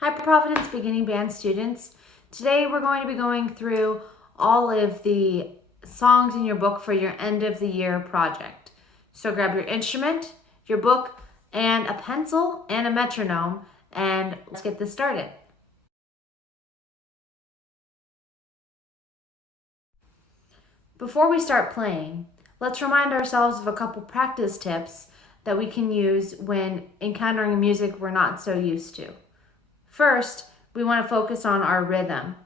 Hi Providence beginning band students. Today we're going to be going through all of the songs in your book for your end of the year project. So grab your instrument, your book, and a pencil and a metronome, and let's get this started. Before we start playing, let's remind ourselves of a couple practice tips that we can use when encountering music we're not so used to. First, we want to focus on our rhythm.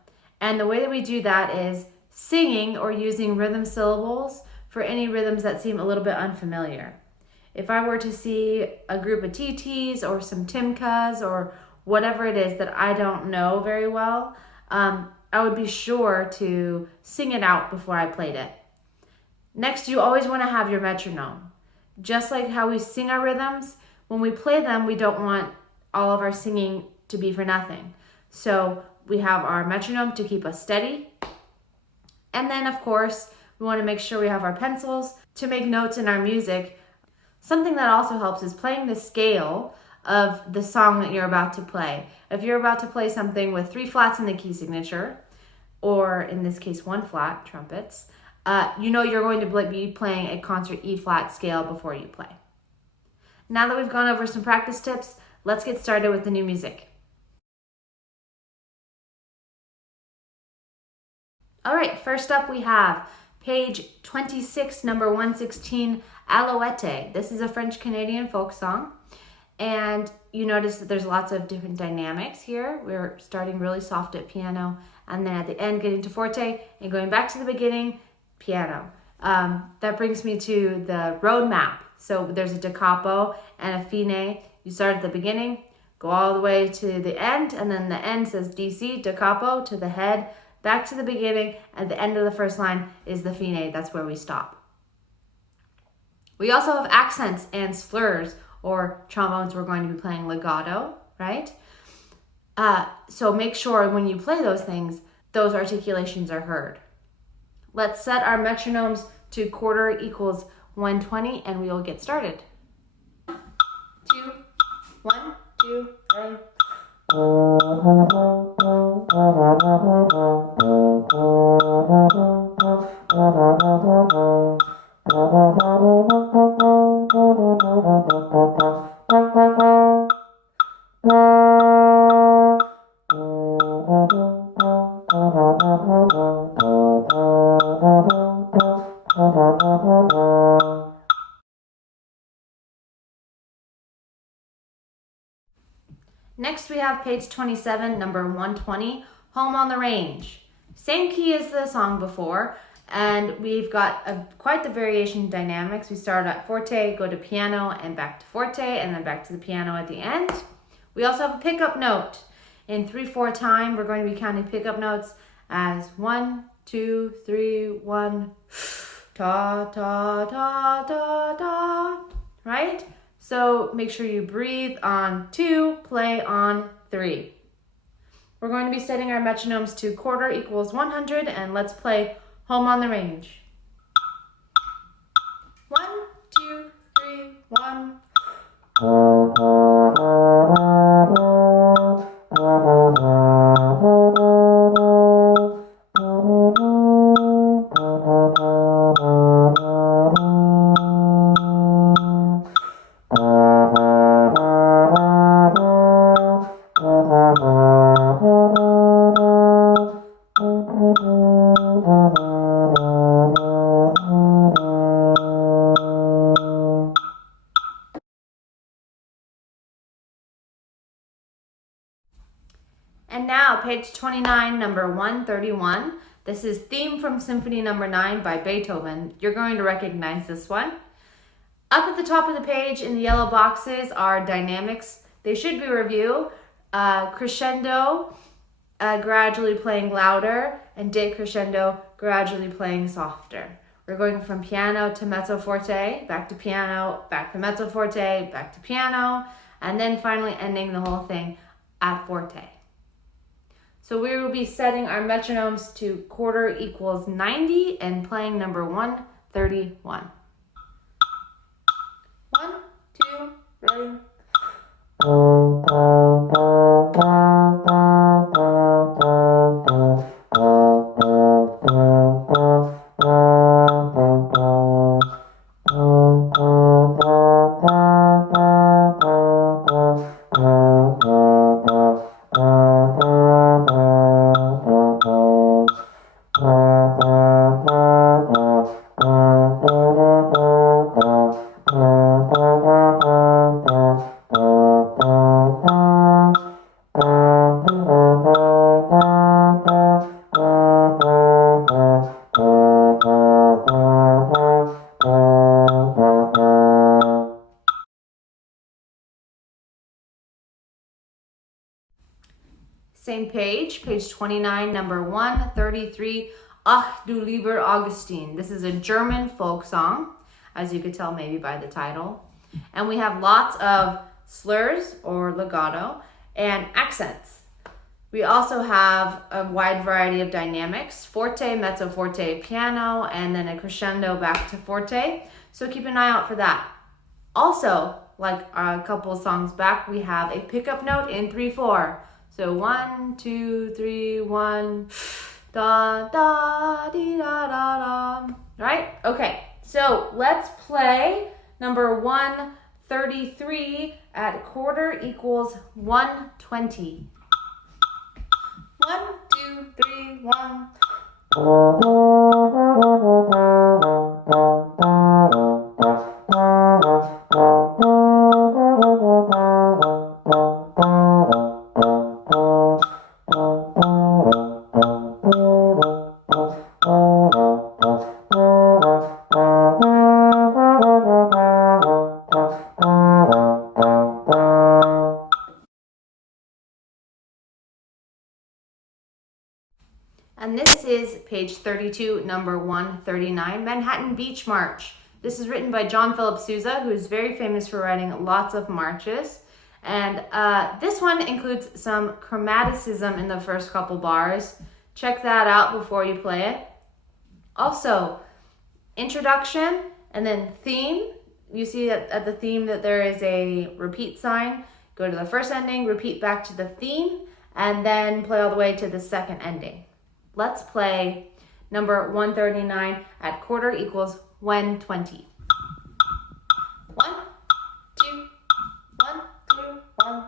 And the way that we do that is singing or using rhythm syllables for any rhythms that seem a little bit unfamiliar. If I were to see a group of TTs or some Timkas or whatever it is that I don't know very well, I would be sure to sing it out before I played it. Next, you always want to have your metronome. Just like how we sing our rhythms, when we play them, we don't want all of our singing to be for nothing. So we have our metronome to keep us steady. And then, of course, we want to make sure we have our pencils to make notes in our music. Something that also helps is playing the scale of the song that you're about to play. If you're about to play something with 3 flats in the key signature, or in this case 1 flat, trumpets, you know you're going to be playing a concert E flat scale before you play. Now that we've gone over some practice tips, let's get started with the new music. All right, first up we have page 26, number 116, Alouette. This is a French-Canadian folk song. And you notice that there's lots of different dynamics here. We're starting really soft at piano, and then at the end getting to forte, and going back to the beginning, piano. That brings me to the road map. So there's a da capo and a fine. You start at the beginning, go all the way to the end, and then the end says DC, da capo, to the head, back to the beginning, and the end of the first line is the fine. That's where we stop. We also have accents and slurs, or trombones. We're going to be playing legato, right? So make sure when you play those things, those articulations are heard. Let's set our metronomes to quarter equals 120, and we will get started. 2, 1, 2, 3. Next we have page 27, number 120, Home on the Range. Same key as the song before, and we've got quite the variation in dynamics. We start at forte, go to piano, and back to forte, and then back to the piano at the end. We also have a pickup note. In 3/4 time, we're going to be counting pickup notes as 1, 2, 3, 1, ta, ta, ta, ta, ta, right? So make sure you breathe on 2, play on 3. We're going to be setting our metronomes to quarter equals 100, and let's play Home on the Range. 1, 2, 3, 1. And now, page 29, number 131. This is Theme from Symphony No. 9 by Beethoven. You're going to recognize this one. Up at the top of the page in the yellow boxes are dynamics. They should be review. Crescendo, gradually playing louder, and decrescendo, gradually playing softer. We're going from piano to mezzo forte, back to piano, back to mezzo forte, back to piano, and then finally ending the whole thing at forte. So we will be setting our metronomes to quarter equals 90 and playing number 131. 1, 2, 3. Same page 29, number 133, Ach du lieber Augustin. This is a German folk song, as you could tell maybe by the title. And we have lots of slurs or legato and accents. We also have a wide variety of dynamics, forte, mezzo forte, piano, and then a crescendo back to forte. So keep an eye out for that. Also, like a couple of songs back, we have a pickup note in 3/4. So 1, 2, 3, 1, da da dee da da da. Right? Okay. So let's play number 133 at quarter equals 120. 1, 2, 3, 1. And this is page 32, number 139, Manhattan Beach March. This is written by John Philip Sousa, who is very famous for writing lots of marches. And this one includes some chromaticism in the first couple bars. Check that out before you play it. Also, introduction and then theme. You see that at the theme that there is a repeat sign. Go to the first ending, repeat back to the theme, and then play all the way to the second ending. Let's play number 139 at quarter equals 120. 1, 2, 1, 2, 1.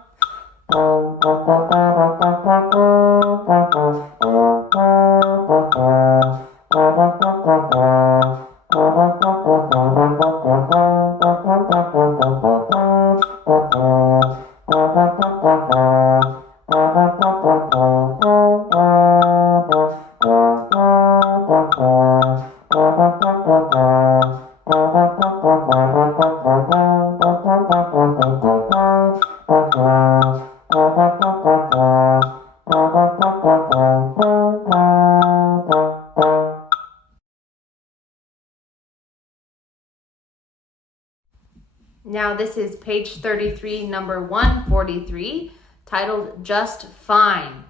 Now this is page 33, number 143, titled Just Fine.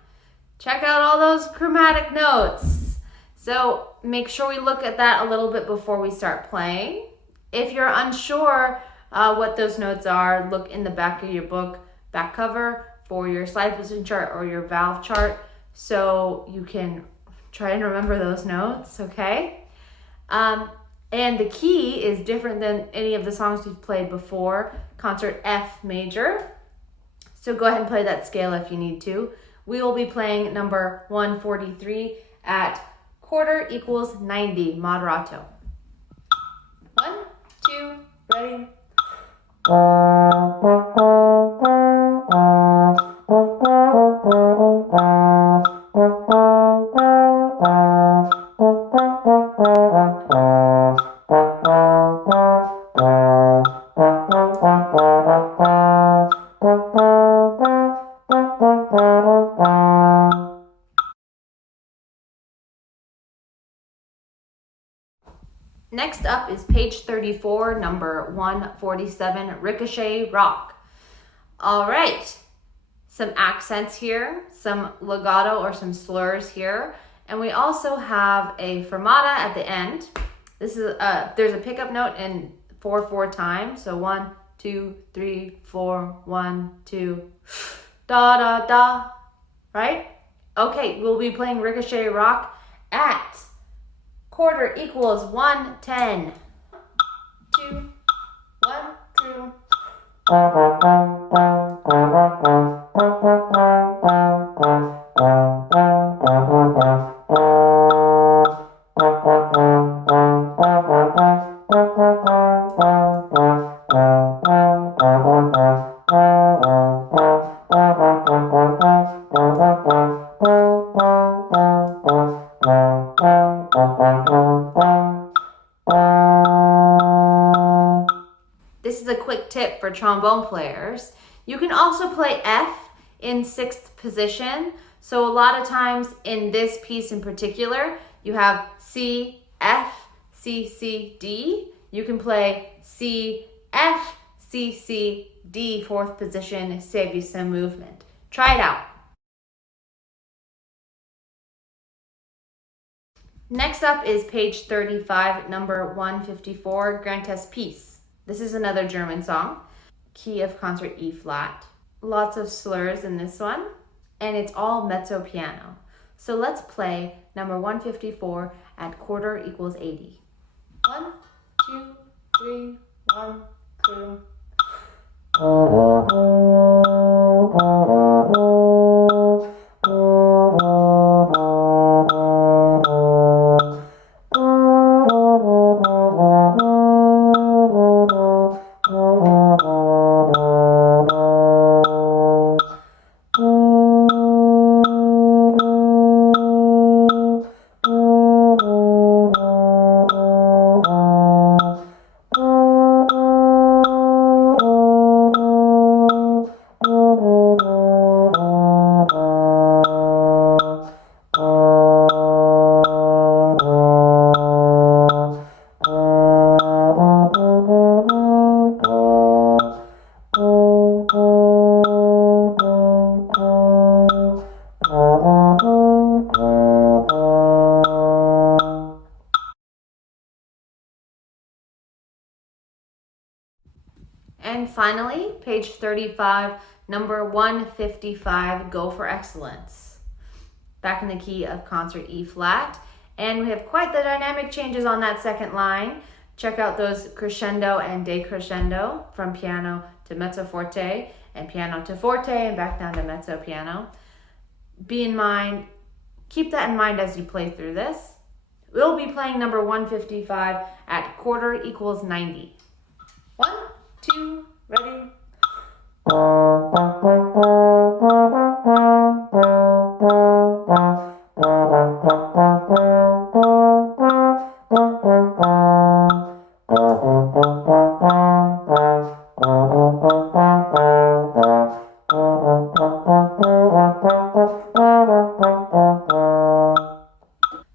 Check out all those chromatic notes. So make sure we look at that a little bit before we start playing. If you're unsure what those notes are, look in the back of your book, back cover, for your slide position chart or your valve chart, so you can try and remember those notes, okay? And the key is different than any of the songs we've played before. Concert F major. So go ahead and play that scale if you need to. We will be playing number 143 at quarter equals 90, moderato. 1, 2, ready? Next up is page 34, number 147, Ricochet Rock. All right, some accents here, some legato or some slurs here, and we also have a fermata at the end. This is there's a pickup note in 4/4 time, so 1, 2, 3, 4, 1, 2, da da da, right? Okay, we'll be playing Ricochet Rock at quarter equals 110. 2, 1, 2. tip for trombone players. You can also play F in 6th position. So a lot of times in this piece in particular, you have C, F, C, C, D. You can play C, F, C, C, D, 4th position, save you some movement. Try it out. Next up is page 35, number 154, Grand Test Piece. This is another German song. Key of concert E flat. Lots of slurs in this one, and it's all mezzo piano. So let's play number 154 at quarter equals 80. 1, 2, 3, 1, 2. And finally, page 35, number 155, Go for Excellence. Back in the key of concert E flat. And we have quite the dynamic changes on that second line. Check out those crescendo and decrescendo from piano to mezzo forte and piano to forte and back down to mezzo piano. Keep that in mind as you play through this. We'll be playing number 155 at quarter equals 90. 1, 2, ready?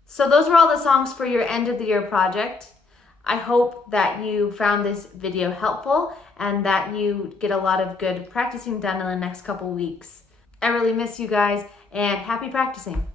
So those were all the songs for your end of the year project. I hope that you found this video helpful and that you get a lot of good practicing done in the next couple weeks. I really miss you guys, and happy practicing.